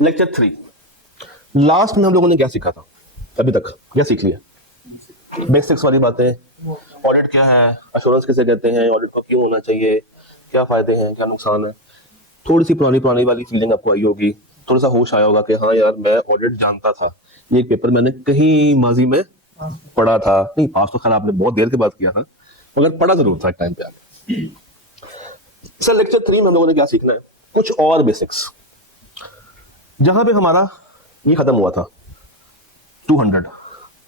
Lecture 3 last में हम लोगों ने क्या सीखा था? अभी तक क्या सीख लिया? बेसिक्स वाली बातें, ऑडिट क्या है, अश्योरेंस किसे कहते हैं, ऑडिट को क्यों होना चाहिए, क्या फायदे हैं, क्या नुकसान है। थोड़ी सी पुरानी पुरानी वाली फीलिंग आपको आई होगी, थोड़ा सा होश आया होगा कि हाँ यार मैं ऑडिट जानता था, ये एक पेपर मैंने कहीं माजी में पढ़ा था। नहीं, पास तो खैर आपने बहुत देर के बाद किया था, मगर पढ़ा जरूर था टाइम पे आगे। सर लेक्चर 3 में हम लोगों ने क्या सीखना है? कुछ और बेसिक्स। जहां पे हमारा ये खत्म हुआ था 200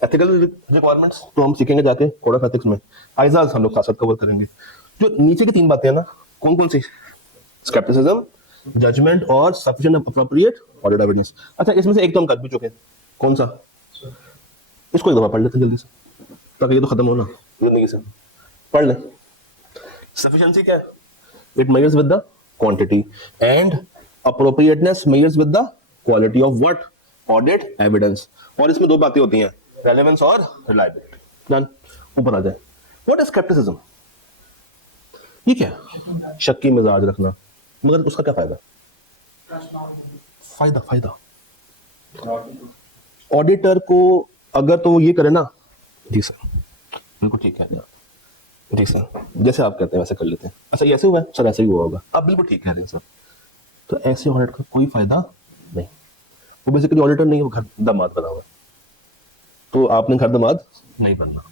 एथिकल रिक्वायरमेंट्स, तो हम सीखेंगे जाके कोड ऑफ एथिक्स में। आइजाज हम लोग साथ साथ कवर करेंगे। जो नीचे की 3 बातें हैं ना, कौन कौन सी? स्केप्टिसिज्म, जजमेंट और सफिशिएंट अप्रोप्रिएट ऑडिट एविडेंस। अच्छा, इसमें से एक तो हम कर भी चुके हैं, कौन सा? इसको एक दफा पढ़ लेते हैं जल्दी से, ताकि ये तो खत्म हो ना जिंदगी से। पढ़ ले। सफिशिएंसी क्या है? It measures with the quantity and appropriateness measures with the quality of what? Audit evidence. और इसमें 2 बातें होती हैं, रेलेवेंस और रिलायबिलिटी। डन। ऊपर आ जाए। What is scepticism? ये क्या? शक्की मिजाज रखना। मगर उसका क्या फायदा? फायदा फायदा ऑडिटर को अगर तो वो ये करे ना, जी सर बिल्कुल ठीक है, जी सर जैसे आप कहते हैं वैसे कर लेते हैं। अच्छा ये ऐसे हुआ है सर, ऐसे ही हुआ होगा, आप बिल्कुल ठीक कह रहे हैं सर। तो ऐसे ऑडिट का कोई फायदा नहीं। वो बेसिकली ऑडिटर नहीं, वो घर दामाद बना हुआ है। तो आपने घर दामाद नहीं बनना,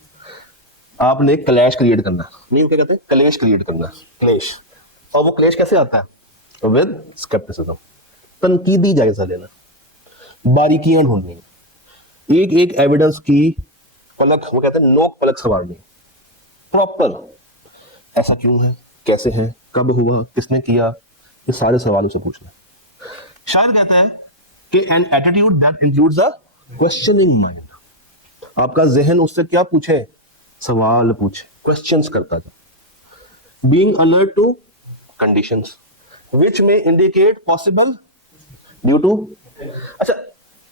आपने क्लैश क्रिएट करना। नहीं, वो क्या कहते हैं? क्लेश क्रिएट करना, क्लेश। और वो क्लेश कैसे आता है? With scepticism. तनकीदी जायजा लेना, बारीकियां ढूंढनी, एक एक एविडेंस की पलक, वो कहते हैं नोक पलक सवारनी, प्रॉपर। ऐसा क्यों है, कैसे है, कब हुआ, किसने किया, ये सारे सवालों से पूछना। शायद कहते हैं कि an attitude that includes a questioning mind. आपका जहन उससे क्या पूछे? सवाल पूछे, क्वेश्चंस करता था। Being alert to conditions which में इंडिकेट पॉसिबल ड्यू टू। अच्छा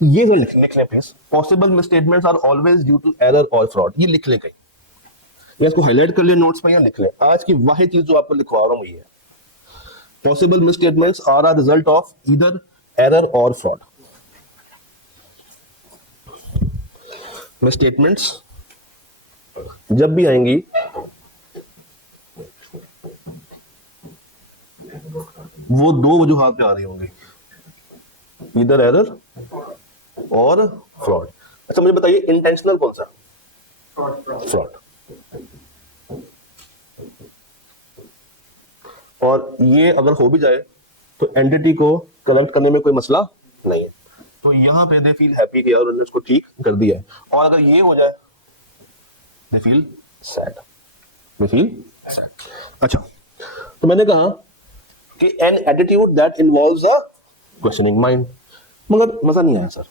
ये जो लिख लें please, possible misstatements are always due to error or fraud. ये लिख ले कहीं, या इसको हाईलाइट कर ले नोट्स में, या लिख ले। आज की वाहिद चीज जो आपको लिखवा रहा हूं ये है, possible misstatements are a result of either error or fraud. Misstatements जब भी आएंगी वो 2 वजूहात पे आ रही होंगी, ईदर एरर और फ्रॉड। अच्छा मुझे बताइए इंटेंशनल कौन सा? फ्रॉड। और ये अगर हो भी जाए तो एंटिटी को करेक्ट करने में कोई मसला नहीं है। तो यहां पे दे फील हैप्पी कि यार उन्होंने उसको ठीक कर दिया है। और अगर ये हो जाए they feel sad, they feel sad. अच्छा तो मैंने कहा कि an attitude that involves a questioning mind. मगर मजा नहीं आया सर,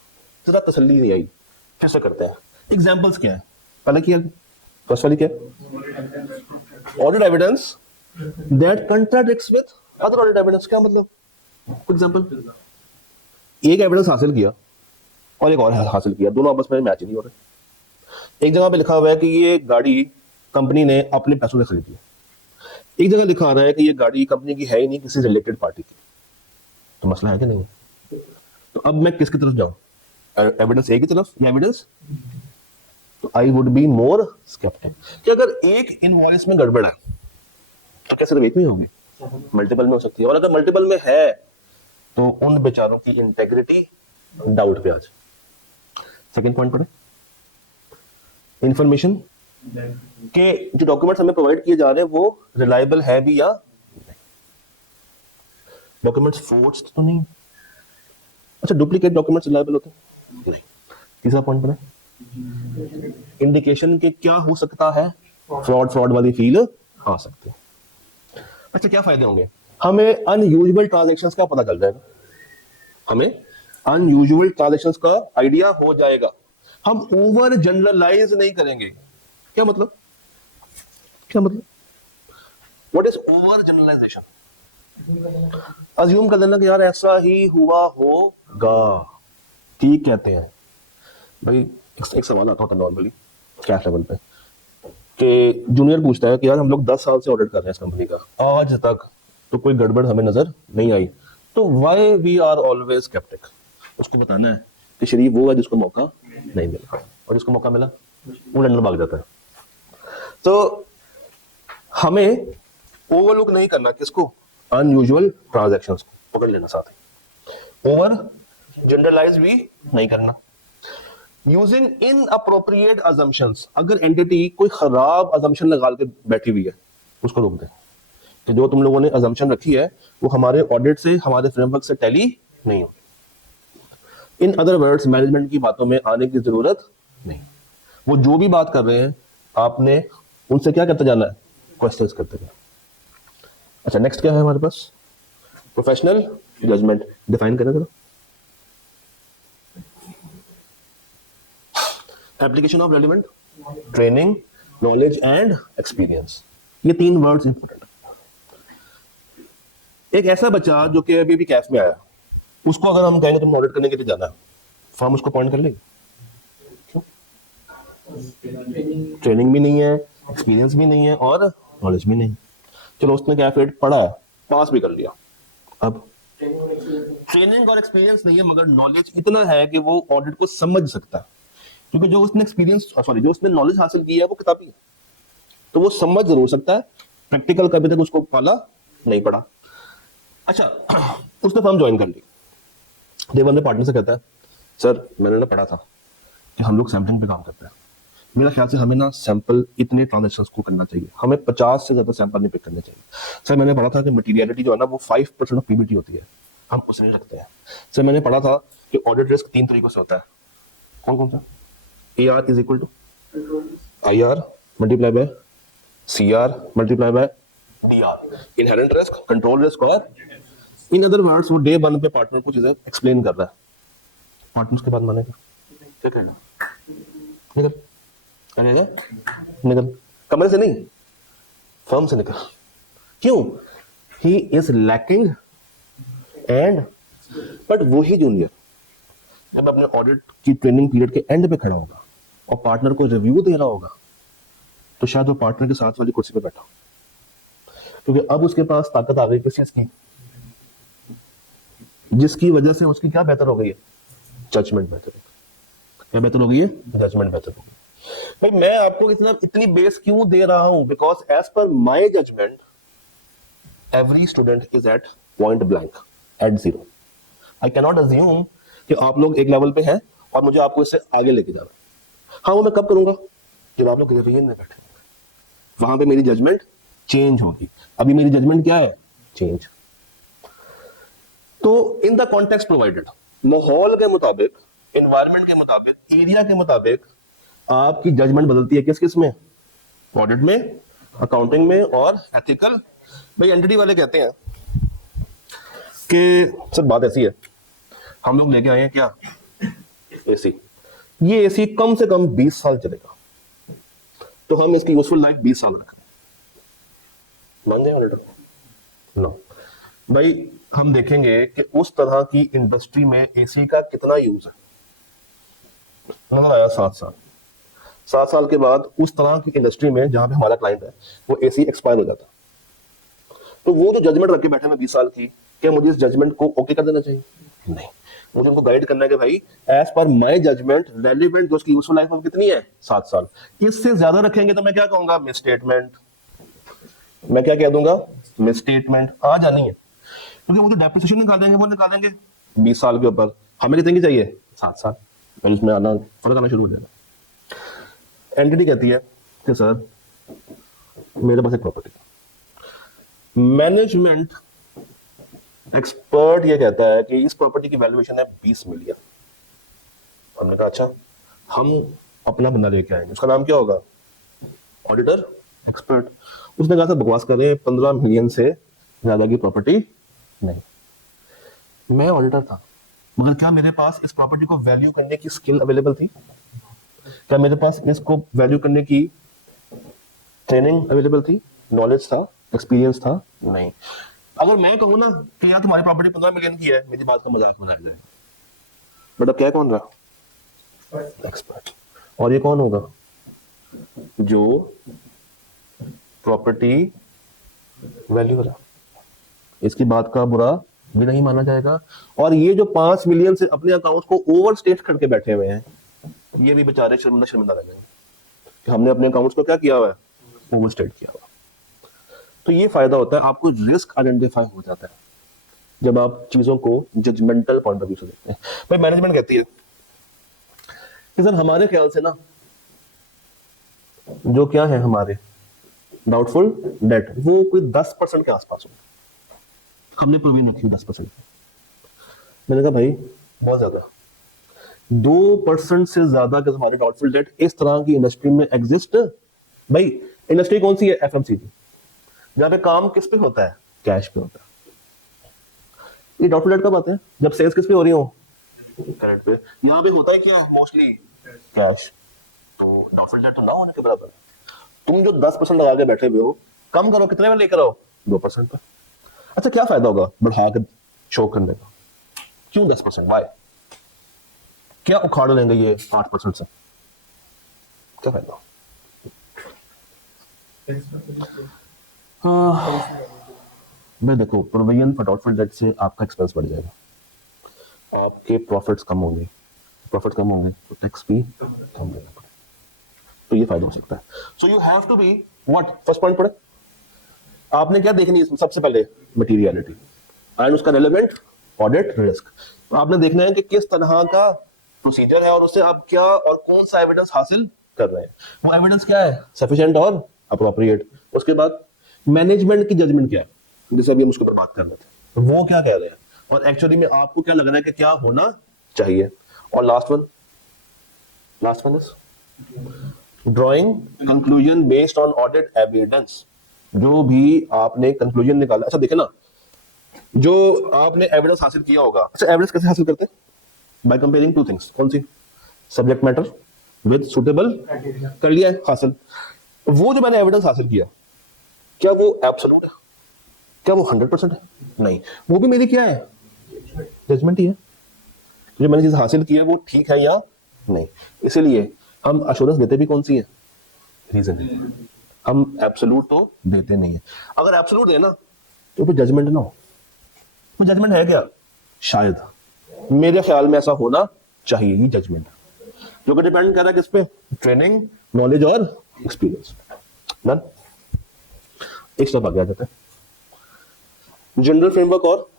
जरा तसल्ली नहीं आई। फिर से करते हैं। एग्जांपल्स क्या है? पहले किया फर्स्ट वाली क्या? Audit evidence that contradicts with other audit evidence. क्या मतलब? कुछ एग्जांपल। एक एविडेंस हासिल किया और एक और हासिल किया, दोनों आपस में मैच नहीं हो रहे। एक जगह पे लिखा हुआ है कि ये गाड़ी कंपनी ने अपने पैसों से खरीदी है, एक जगह लिखा आ रहा है कि ये गाड़ी कंपनी की है ही नहीं, किसी रिलेटेड पार्टी की। तो मसला है कि नहीं? तो अब मैं किसकी तरफ जाऊं? एविडेंस ए की तरफ या एविडेंस? तो I would be more sceptic कि अगर एक इनवॉइस में गड़बड़ है तो क्या सिर्फ एक में होगी? मल्टीपल में हो सकती है। और अगर मल्टीपल में है तो उन बेचारों की इंटेग्रिटी डाउट पे आ जाए। सेकंड पॉइंट पढ़े, इंफॉर्मेशन के जो डॉक्यूमेंट्स हमें प्रोवाइड किए जा रहे हैं वो रिलायबल है भी या नहीं। डॉक्यूमेंट्स फोर्ज्ड तो नहीं? अच्छा डुप्लीकेट डॉक्यूमेंट्स रिलायबल होते हैं? नहीं। तीसरा पॉइंट पढ़े, इंडिकेशन के क्या हो सकता है? फ्रॉड वाली फील आ सकती है। अच्छा क्या फायदे होंगे? हमें अनयूजुअल ट्रांजैक्शंस का पता चल जाएगा, हमें अनयूजुअल ट्रांजैक्शंस का आइडिया हो जाएगा। हम ओवर जनरलाइज नहीं करेंगे। क्या मतलब? क्या मतलब? What is over generalisation? Assume कर लेना कि यार ऐसा ही हुआ होगा, ठीक कहते हैं भाई। एक सवाल आता होता नॉर्मली क्लास लेवल पे कि जूनियर पूछता है कि यार हम लोग 10 साल से ऑडिट कर रहे हैं इस कंपनी का, आज तक तो कोई गड़बड़ हमें नजर नहीं आई, तो why we are always sceptic, उसको बताना है कि शरीफ वो है जिसको मौका नहीं मिला, और जिसको मौका मिला वो लंदन भाग जाता है। तो हमें ओवरलुक नहीं करना किसको, अनयूजुअल ट्रांजैक्शंस को पकड़ लेना, साथ ही ओवर जनरलाइज भी नहीं करना। यूजिंग इनअप्रोप्रिएट अजम्पशंस, अगर एंटिटी कोई खराब अजम्पशन लगा के बैठी हुई है उसको रोक दे कि जो तुम लोगों ने अजम्पशन रखी है वो हमारे ऑडिट से, हमारे फ्रेमवर्क से टैली नहीं होगी। इन अदर वर्ड्स, मैनेजमेंट की बातों में आने की जरूरत नहीं। वो जो भी बात कर रहे हैं आपने उनसे क्या करते जाना है, क्वेश्चंस करते जाना। अच्छा, नेक्स्ट क्या है हमारे पास, प्रोफेशनल जजमेंट, डिफाइन करें जरा। Application of relevant training, knowledge and experience, ये 3 वर्ड्स इंपॉर्टेंट है। एक ऐसा बच्चा जो कि अभी कैफ में आया, उसको अगर हम कहेंगे तुम ऑडिट करने के लिए जाना है, फर्म उसको पॉइंट कर लेगी? क्यों? ट्रेनिंग भी नहीं है, एक्सपीरियंस भी नहीं है और नॉलेज भी नहीं। चलो उसने कैफेट पढ़ा है, पास भी कर लिया, अब ट्रेनिंग और एक्सपीरियंस नहीं है मगर नॉलेज इतना है कि वो ऑडिट को समझ सकता है, क्योंकि जो उसने एक्सपीरियंस जो उसने नॉलेज हासिल की है वो किताबी है, तो वो समझ जरूर सकता है, प्रैक्टिकल कभी तक उसको पाला नहीं पड़ा। अच्छा, उसने फर्म ज्वाइन कर ली, देवन ने पार्टनर से कहता है सर मैंने ना पढ़ा था कि हम लोग सैंपलिंग पे काम करते हैं, मेरा ख्याल से हमें ना सैंपल इतने ट्रांजेक्शंस को करना चाहिए, हमें 50 से ज्यादा सैंपल नहीं पिक करने चाहिए। सर मैंने पढ़ा था कि मटेरियलिटी जो है ना वो 5% ऑफ पीबीटी होती है, हम उसे नहीं रखते हैं। सर मैंने पढ़ा था कि ऑडिट रिस्क 3 तरीकों से होता है, कौन कौन सा, AR is equal to IR multiply by CR multiply by DR, inherent risk, control risk, और इन अदर वर्ड्स वो डे 1 पे पार्टनर को चीजें एक्सप्लेन कर रहा है, पार्टनर के बाद मानेगा क्या करना, निकल करेगा, निकल कमरे से नहीं, फर्म से निकल। क्यों? He is lacking and, but वो ही जूनियर जब अपने ऑडिट की ट्रेनिंग पीरियड के एंड पे खड़ा होगा और पार्टनर को रिव्यू दे रहा होगा, तो शायद वो पार्टनर के साथ वाली कुर्सी पे बैठा, क्योंकि अब उसके पास ताकत आ गई किस चीज की, जिसकी वजह से उसकी क्या बेहतर हो गई है, जजमेंट बेहतर, क्या बेहतर हो गई है, जजमेंट बेहतर हो गई। भाई मैं आपको इतनी बेस क्यों दे रहा हूं, because as per my judgement every student is at point blank, at 0। I cannot assume कि आप लोग एक लेवल पे हैं और मुझे आपको इससे आगे लेके जाना है। हाँ, वो मैं कब करूंगा, जब आप लोग रिवीजन में बैठे, वहां पे मेरी जजमेंट चेंज होगी। अभी मेरी जजमेंट क्या है, चेंज। तो इन द कॉन्टेक्स्ट प्रोवाइडेड, माहौल के मुताबिक, एनवायरमेंट के मुताबिक, एरिया के मुताबिक आपकी जजमेंट बदलती है, किस किस में, ऑडिट में, अकाउंटिंग में और एथिकल। भाई एंटिटी वाले कहते हैं कि सर बात ऐसी है, हम लोग लेके आए हैं क्या, एसी, ये एसी कम से कम 20 साल चलेगा, तो हम इसकी यूजफुल लाइफ 20 साल रखें, मान जाए ऑडिटर? नो भाई, हम देखेंगे कि उस तरह की इंडस्ट्री में एसी का कितना यूज है, नजर आया 7 साल, 7 साल के बाद उस तरह की इंडस्ट्री में जहां पे हमारा क्लाइंट है वो एसी एक्सपायर हो जाता, तो वो जो जजमेंट रख के बैठे हैं 20 साल की, क्या मुझे इस जजमेंट को ओके कर देना चाहिए? नहीं, मुझे उनको गाइड करना है कि भाई as per my judgement relevant जो उसकी यूजफुल लाइफ कितनी है, 7 साल, इससे ज्यादा रखेंगे तो मैं क्या कहूंगा, मिस स्टेटमेंट, मैं क्या कह दूंगा, मिस स्टेटमेंट आ जानी है, क्योंकि वो जो डेप्रिसिएशन निकालेंगे वो निकालेंगे 20 साल के ऊपर, हमें कितनी की चाहिए, 7 साल, फिर उसमें आना फर्क आना शुरू हो जाएगा। एंटिटी कहती है कि सर मेरे पास एक प्रॉपर्टी, मैनेजमेंट एक्सपर्ट ये कहता है कि इस प्रॉपर्टी की वैल्यूएशन है 20 मिलियन। हमने कहा अच्छा, हम अपना बंदा लेके आएंगे, उसका नाम क्या होगा, ऑडिटर एक्सपर्ट। उसने कहा सर बकवास कर रहे हैं, 15 मिलियन से ज्यादा की प्रॉपर्टी नहीं। मैं ऑडिटर था, मगर क्या मेरे पास इस प्रॉपर्टी को वैल्यू करने की स्किल अवेलेबल थी, क्या मेरे पास इसको वैल्यू करने की ट्रेनिंग अवेलेबल थी, नॉलेज था, एक्सपीरियंस था? नहीं। अगर मैं कहूँ ना कि यार तुम्हारी प्रॉपर्टी 15 मिलियन की है, मेरी बात का मजाक बनाया जाए, बट अब क्या कौन रहा, एक्सपर्ट। और ये कौन होगा, जो प्रॉपर्टी वैल्यू रहा, इसकी बात का बुरा भी नहीं माना जाएगा। और ये जो 5 मिलियन से अपने अकाउंट को ओवर स्टेट करके बैठे हुए हैं, ये भी बेचारे शर्मिंदा शर्मिंदा रह जाएंगे कि हमने अपने अकाउंट्स को क्या किया हुआ है, ओवर स्टेट किया हुआ। तो ये फायदा होता है, आपको रिस्क आइडेंटिफाई हो जाता है जब आप चीजों को जजमेंटल पॉइंट ऑफ व्यू से देखते हैं। भाई मैनेजमेंट कहती है कि सर हमारे ख्याल से ना जो क्या है हमारे डाउटफुल डेट वो कोई 10% के आसपास हो, हमने प्रोविजन रखी 10%। मैंने कहा भाई बहुत ज्यादा, 2% से ज्यादा के हमारी डाउटफुल डेट इस तरह की इंडस्ट्री में एग्जिस्ट। भाई इंडस्ट्री कौन सी है, एफएमसीजी, जहां पे काम किस पे होता है, कैश पे होता है। ये डाउटफुल डेट कब आता है, जब सेल्स किस पे हो रही हो, करंट पे। यहाँ पे होता है क्या, मोस्टली कैश। तो डाउटफुल डेट तो ना होने के बराबर है। तुम जो 10% लगा के बैठे हुए हो, कम करो, कितने में लेकर आओ, 2% पे। अच्छा क्या फायदा होगा बढ़ा के शो करने का, क्यों 10%, वाई, क्या उखाड़ लेंगे ये 8% से, क्या फायदा। हाँ मैं देखो, प्रोविजन फॉर डाउटफुल डेट से आपका एक्सपेंस बढ़ जाएगा, आपके प्रॉफिट्स कम होंगे, प्रॉफिट कम होंगे तो टैक्स भी कम देना पड़ेगा, तो ये फायदा हो सकता है। So you have to be what, first point पढ़े आपने क्या देखनी है इसमें, सबसे पहले मटेरियलिटी एंड उसका रेलेवेंट ऑडिट रिस्क। तो आपने देखना है कि किस तरह का प्रोसीजर है और उससे आप क्या और कौन सा एविडेंस हासिल कर रहे हैं, वो एविडेंस क्या है, सफिशिएंट और अप्रोप्रिएट। उसके बाद मैनेजमेंट की जजमेंट क्या है, जैसे अभी हम उसके ऊपर बात कर रहे थे, तो वो क्या कह रहे हैं और एक्चुअली में आपको क्या लग रहा है कि क्या होना चाहिए। और last one is drawing conclusion based on audit evidence. जो भी आपने कंक्लूजन निकाला, अच्छा देखे ना, जो आपने एविडेंस हासिल किया होगा, अच्छा एविडेंस कैसे हासिल करते हैं, बाय कंपेयरिंग टू थिंग्स, कौन सी, सब्जेक्ट मैटर विद सुटेबल, कर लिया है हासिल। वो जो मैंने एविडेंस हासिल किया, क्या वो एब्सोल्यूट है, क्या वो 100% है, नहीं, वो भी मेरी क्या है, जजमेंट ही है। जो मैंने चीज हासिल की है वो ठीक है या नहीं, इसीलिए हम अश्योरेंस देते भी कौन सी है, रीजन। हम एब्सोल्यूट तो देते नहीं है। अगर एब्सोल्यूट देना तो फिर जजमेंट ना हो, तो जजमेंट है क्या, शायद, मेरे ख्याल में ऐसा होना चाहिए, ही जजमेंट, जो कि डिपेंड कर रहा है किस पे, ट्रेनिंग, नॉलेज और एक्सपीरियंस। डन। एक स्टेप आगे आ जाते हैं, जनरल फ्रेमवर्क। और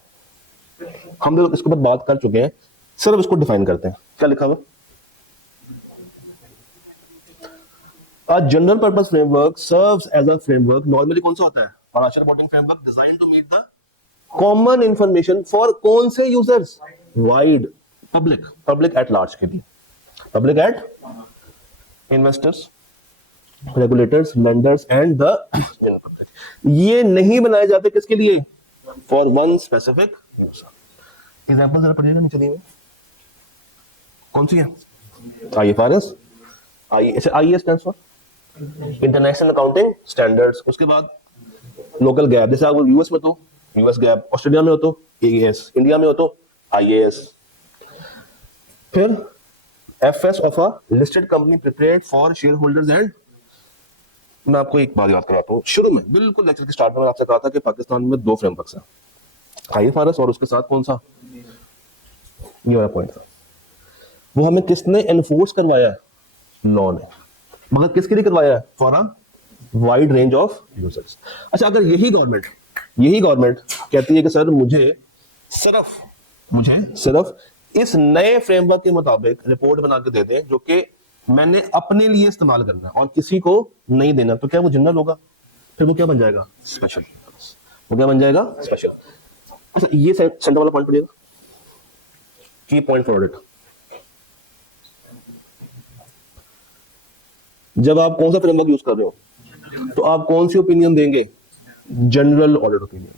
हम लोग इसके ऊपर बात कर चुके हैं, सिर्फ इसको डिफाइन करते हैं, क्या लिखा हुआ, A general purpose framework serves as a framework, normally कौन सा होता है, financial reporting framework designed to meet the common information for कौन से users, wide public at large के लिए, public at investors, regulators, lenders and the general public। ये नहीं बनाए जाते किसके लिए, for one specific user। Example जरा पढ़िएगा नीचे दिए हुए, कौन सी है, IFRS, IAS stands for international accounting standards. उसके बाद लोकल गैप, जैसे आप यूएस में तो यूएस गैप, ऑस्ट्रेलिया में हो तो AAS, इंडिया में हो तो IAS। फिर FS of a listed company prepared for share holders and, मैं आपको एक बात याद कराता हूँ, शुरू में बिल्कुल लेक्चर के स्टार्ट में मैंने आपसे कहा था कि पाकिस्तान में 2 फ्रेमवर्क्स हैं, IFRS और उसके साथ कौन सा, ये वाला पॉइंट था। वो हमें किसने एनफोर्स करवाया, लॉ ने, मगर किसके लिए करवाया, for a wide range of users. अच्छा अगर यही गवर्नमेंट कहती है कि सर मुझे सिर्फ इस नए फ्रेमवर्क के मुताबिक रिपोर्ट बना के दे दे जो कि मैंने अपने लिए इस्तेमाल करना है और किसी को नहीं देना, तो क्या वो जनरल होगा, फिर वो क्या बन जाएगा, स्पेशल। वो क्या बन जाएगा, स्पेशल। अच्छा ये सेंटर वाला पॉइंट पढ़िएगा, की पॉइंट फॉर ऑडिट। जब आप कौन सा फ्रेमवर्क यूज कर रहे हो तो आप कौन सी ओपिनियन देंगे, जनरल ऑडिट ओपिनियन,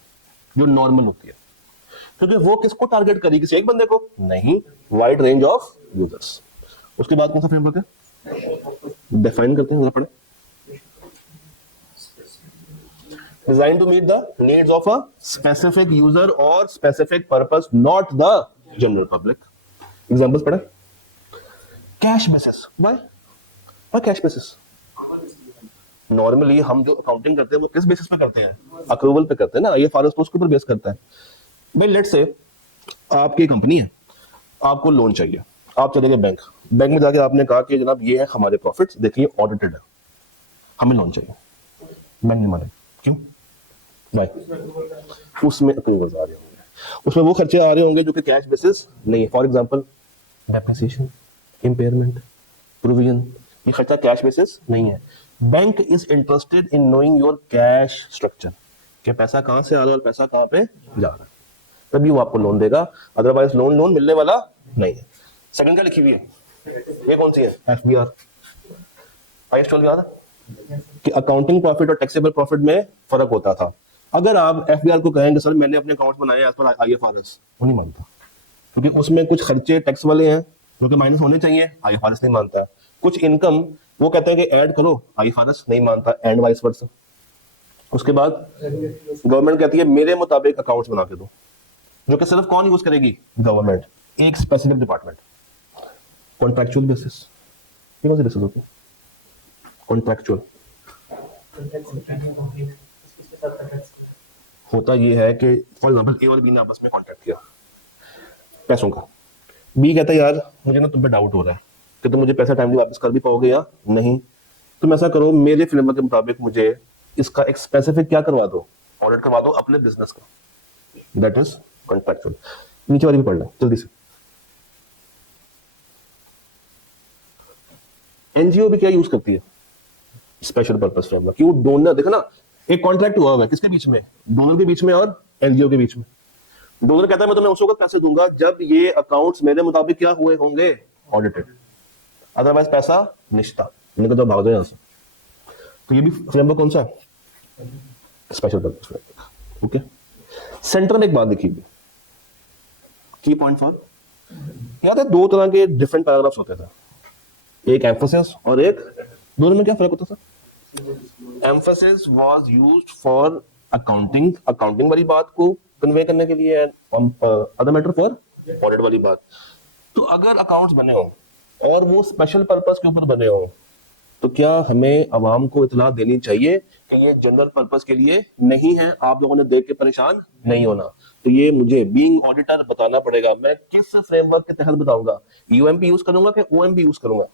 जो नॉर्मल होती है, क्योंकि वो किसको टारगेट करेगी, किसी एक बंदे को नहीं, वाइड रेंज ऑफ यूजर्स। उसके बाद कौन सा फ्रेमवर्क है, डिफाइन करते हैं, जरा पढ़े, design to meet the needs of a specific user और specific purpose, not the general public. Examples पढ़े, cash basis, why cash basis, normally हम जो अकाउंटिंग करते हैं वो किस बेसिस पे करते हैं, अक्रूवल पे करते हैं ना, IFRS तो उसके ऊपर बेस करता है। भाई लेट्स से आपकी कंपनी है, आपको लोन चाहिए, आप चले गए बैंक, बैंक में जाके आपने कहा कि जनाब ये है हमारे प्रॉफिट्स, देखिए ऑडिटेड है, हमें लोन चाहिए। बैंक नहीं माने, क्यों भाई? उसमें अप्रूवल्स आ रहे होंगे, उसमें वो खर्चे आ रहे होंगे जो कि कैश बेसिस नहीं है। For example depreciation, impairment, provision, ये खर्चा कैश बेसिस नहीं है। Bank is interested in knowing your cash structure, कि पैसा कहां से आ रहा है और पैसा कहां पे जा रहा है, तभी वो आपको लोन देगा, अदरवाइज लोन लोन मिलने वाला नहीं है। सेकंड क्या लिखी हुई है, ये कौन सी है? एफबीआर। आईएस 12 याद है कि अकाउंटिंग प्रॉफिट और टैक्सेबल प्रॉफिट में फर्क होता था। अगर आप एफबीआर को कहेंगे सर मैंने अपने अकाउंट बनाए एज पर आईएफआरएस, वो नहीं मानता, क्योंकि उसमें कुछ खर्चे टैक्स वाले हैं जो कि माइनस होने चाहिए, आईएफआरएस नहीं मानता है। कुछ इनकम वो कहते हैं कि ऐड करो, आईएफआरएस नहीं मानता, एंड वाइस वर्सा। उसके बाद गवर्नमेंट कहती है मेरे मुताबिक अकाउंट्स बना के दो, जो कि सिर्फ कौन यूज करेगी? गवर्नमेंट, एक स्पेसिफिक डिपार्टमेंट। कॉन्ट्रैक्चुअल बेसिस, ये कौन सी बेसिस होती है? कॉन्ट्रैक्चुअल होता ये है कि फॉर एग्जांपल ए और बी ने आपस में कॉन्ट्रैक्ट किया पैसों का। बी कहता है यार मुझे ना तुम पे डाउट हो रहा है कि तुम मुझे पैसा टाइमली वापस कर भी पाओगे या नहीं, तुम ऐसा करो मेरे फ्रेमवर्क के मुताबिक मुझे इसका एक स्पेसिफिक क्या करवा दो, ऑडिट करवा दो अपने बिजनेस का, दैट इज कॉन्ट्रैक्चुअल। नीचे वाली भी पढ़ लें जल्दी से। एनजीओ भी क्या यूज करती है? Special purpose framework. क्यों? डोनर, देखो ना, एक कॉन्ट्रैक्ट हुआ है किसके बीच में? डोनर के बीच में और एनजीओ के बीच में। डोनर कहता है मैं तुम्हें उस वक्त पैसे दूंगा जब ये अकाउंट्स मेरे मुताबिक क्या हुए होंगे, ऑडिटेड, अदरवाइज पैसा निश्चित निकल तो भाग जाए यहां से। तो ये भी फ्रेमवर्क कौन सा है? Special purpose framework. Okay, centre में एक बात लिखी हुई, की पॉइंट फॉर, याद है दो तरह के डिफरेंट पैराग्राफ्स होते थे, एक एम्फोसिस और एक, दोनों में क्या फर्क होता था? Emphasis was used for accounting, accounting वाली बात को कन्वे करने के लिए, अदर मैटर फॉर ऑडिट वाली बात। तो अगर अकाउंट्स बने हो और वो स्पेशल पर्पस के ऊपर बने हो तो क्या हमें अवाम को इतला देनी चाहिए कि ये जनरल पर्पस के लिए नहीं है, आप लोगों ने देख के परेशान नहीं होना। तो ये मुझे बीइंग ऑडिटर बताना पड़ेगा, मैं किस फ्रेमवर्क के तहत बताऊंगा, यूएमपी यूज करूंगा कि ओएमपी यूज करूंगा?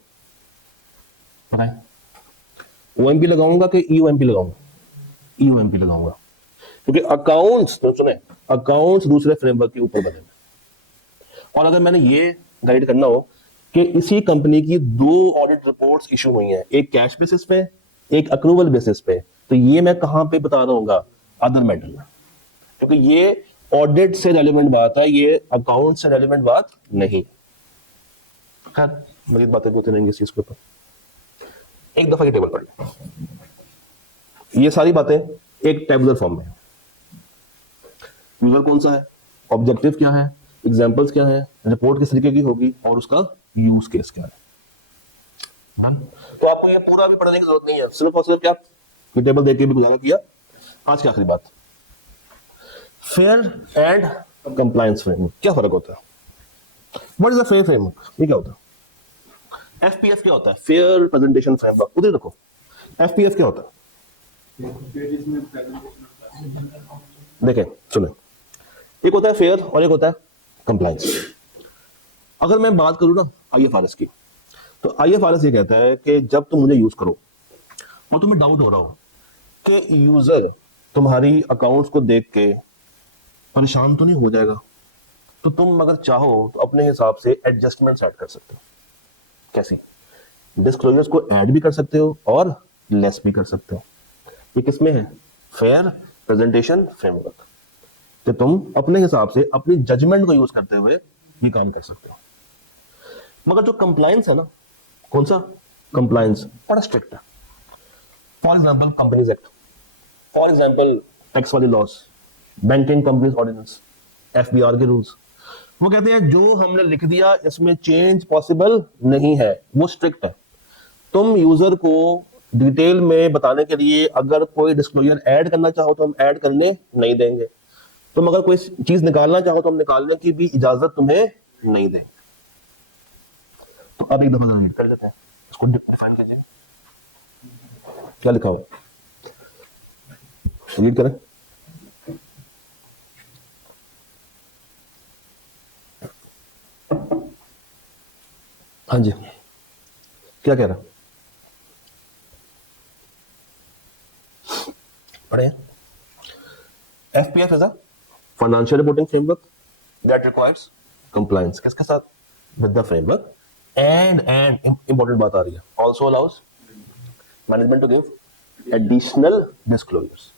ओएमपी लगाऊंगा कि ईओएमपी लगाऊंगा? ईओएमपी लगाऊंगा, क्योंकि अकाउंट्स तो सुने, अकाउंट्स दूसरे फ्रेमवर्क के ऊपर बने। और अगर मैंने ये गाइड करना हो कि इसी कंपनी की दो ऑडिट रिपोर्ट्स इशू हुई हैं, एक कैश बेसिस पे एक अक्रूवल बेसिस पे, तो ये मैं कहां पे बता रहा हूँ? अदर मैटर में, क्योंकि ये ऑडिट से रेलिवेंट बात है, ये अकाउंट से रेलिवेंट बात नहीं। खैर मजीद बातें होती रहेंगी इस चीज के ऊपर, एक दफा ये टेबल पढ़ लें। ये सारी बातें एक टेबुलर फॉर्म में है। यूजर कौन सा है, ऑब्जेक्टिव क्या है, एग्जांपल्स क्या है, रिपोर्ट किस तरीके की होगी और उसका यूज केस क्या है। तो आपको ये पूरा भी पढ़ने की जरूरत नहीं है, सिर्फ और सिर्फ क्या ये टेबल देख के भी गुजारा किया। आज की आखिरी बात, फेयर एंड कंप्लायंस फ्रेमवर्क, क्या फर्क होता है? What is a fair framework? ये क्या होता है? एफपीएफ क्या होता है? Fair presentation framework. उधर देखो, एफपीएफ क्या होता है? देखें सुने, एक होता है फेयर और एक होता है कंप्लायंस। अगर मैं बात करूं ना आईएफआरएस की, तो आईएफआरएस ये कहता है कि जब तुम मुझे यूज करो और तुम्हें डाउट हो रहा हो कि यूजर तुम्हारी अकाउंट्स को देख के परेशान तो नहीं हो जाएगा, तो तुम अगर चाहो तो अपने हिसाब से एडजस्टमेंट ऐड कर सकते हो। कैसे? डिस्क्लोजर्स को ऐड भी कर सकते हो और लेस भी कर सकते हो। ये किसमें है? फेयर प्रेजेंटेशन फ्रेमवर्क, कि तुम अपने हिसाब से अपनी जजमेंट को यूज करते हुए ये काम कर सकते हो। मगर जो कंप्लायंस है ना, कौन सा कंप्लायंस? बड़ा स्ट्रिक्ट है। For example Companies Act, for example tax वाली laws, banking companies ordinance, FBR के रूल्स, वो कहते हैं जो हमने लिख दिया इसमें चेंज पॉसिबल नहीं है, वो स्ट्रिक्ट है। तुम यूजर को डिटेल में बताने के लिए अगर कोई डिस्क्लोजर ऐड करना चाहो तो हम ऐड करने नहीं देंगे, तुम अगर कोई चीज निकालना चाहो तो हम निकालने की भी इजाजत तुम्हें नहीं देंगे। तो अब एक दफा रीड कर लेते हैं इसको, डिफाइन कीजिए क्या लिखा हुआ, रीड करें। हाँ जी, क्या कह रहा है? पढ़े। FPF is a financial reporting framework that requires compliance किसके साथ? With the framework and important बात आ रही है, also allows management to give additional disclosures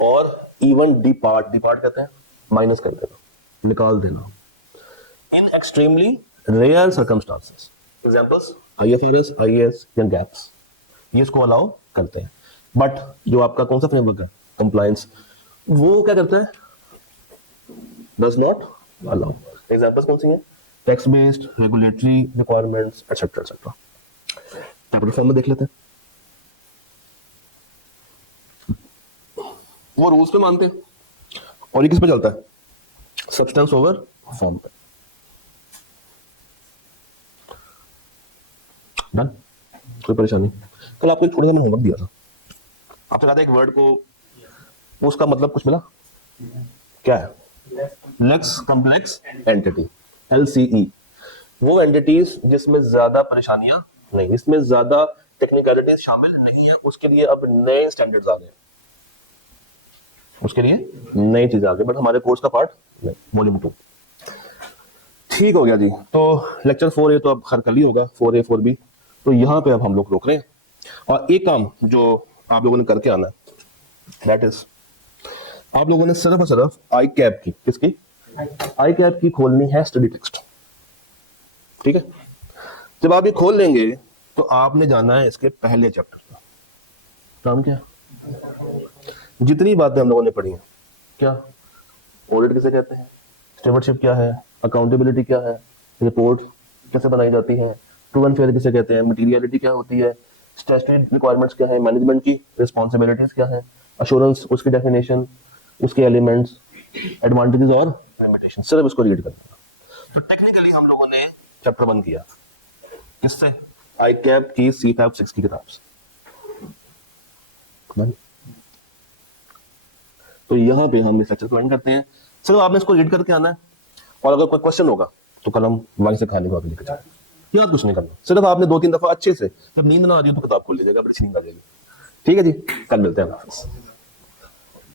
और इवन डिपार्ट कहते हैं माइनस कर देना, निकाल देना, in extremely rare circumstances. Examples IFRS, IAS या गैप्स, ये इसको अलाउ करते हैं। बट जो आपका कौन सा फ्रेमवर्क है, कंप्लायंस, वो क्या करता है? Does not allow. एग्जांपल्स कौन सी हैं? Tax based, regulatory requirements etcetera etcetera. Capital form में देख लेते हैं। वो रूल्स पे मानते हैं और ये किस पे चलता है? सब्सटेंस ओवर फॉर्म पे। डन, कोई परेशानी? कल आपको थोड़ा सा होमवर्क दिया था, आपसे कहा था एक वर्ड को, उसका मतलब कुछ मिला? क्या है? Less complex entity, LCE। वो एंटिटीज जिसमें ज्यादा परेशानियां नहीं, इसमें ज्यादा टेक्निकलिटीज शामिल नहीं है, उसके लिए अब नए स्टैंडर्ड्स आ गए, उसके लिए नई चीज आ गई, बट हमारे कोर्स का पार्ट नहीं। वॉल्यूम 2 ठीक हो गया जी। तो लेक्चर 4A तो अब खैर कल ही होगा, 4A 4B, तो यहाँ पे अब हम लोग रोक रहे हैं। और एक काम जो आप लोगों ने करके आना है, दैट इज आप लोगों ने सिर्फ और सिर्फ आई कैप की, किसकी? आई कैप की खोलनी है स्टडी टेक्स्ट, ठीक है? जब आप ये खोल लेंगे तो आपने जाना है इसके पहले चैप्टर का। नाम क्या? जितनी बातें हम लोगों ने पढ़ी हैं, क्या ऑडिट किसे कहते हैं, स्टीवर्डशिप क्या है, अकाउंटेबिलिटी क्या है, रिपोर्ट कैसे बनाई जाती है, ट्रू एंड फेयर किसे कहते हैं, मटेरियलिटी क्या होती है, स्टैट्यूटरी रिक्वायरमेंट्स क्या है, मैनेजमेंट की रिस्पांसिबिलिटीज क्या है, अश्योरेंस उसकी डेफिनेशन, उसके एलिमेंट्स, एडवांटेजेस और लिमिटेशन, सिर्फ इसको रीड करना। तो टेक्निकली हम लोगों ने चैप्टर 1 किया किससे? आई कैप की CFAP 6 की किताब से। तो यहाँ पे हम इस लेक्चर को एंड करते हैं। सिर्फ आपने इसको रीड करके आना है, और अगर कोई क्वेश्चन होगा तो कलम वहीं से खाने को आगे लेकर जाए, याद कुछ नहीं करना। सिर्फ आपने 2-3 दफा अच्छे से, जब नींद ना आ रही हो तो किताब खोल लीजिएगा, बड़ी नींद आ जाएगी। ठीक है जी, कल मिलते हैं।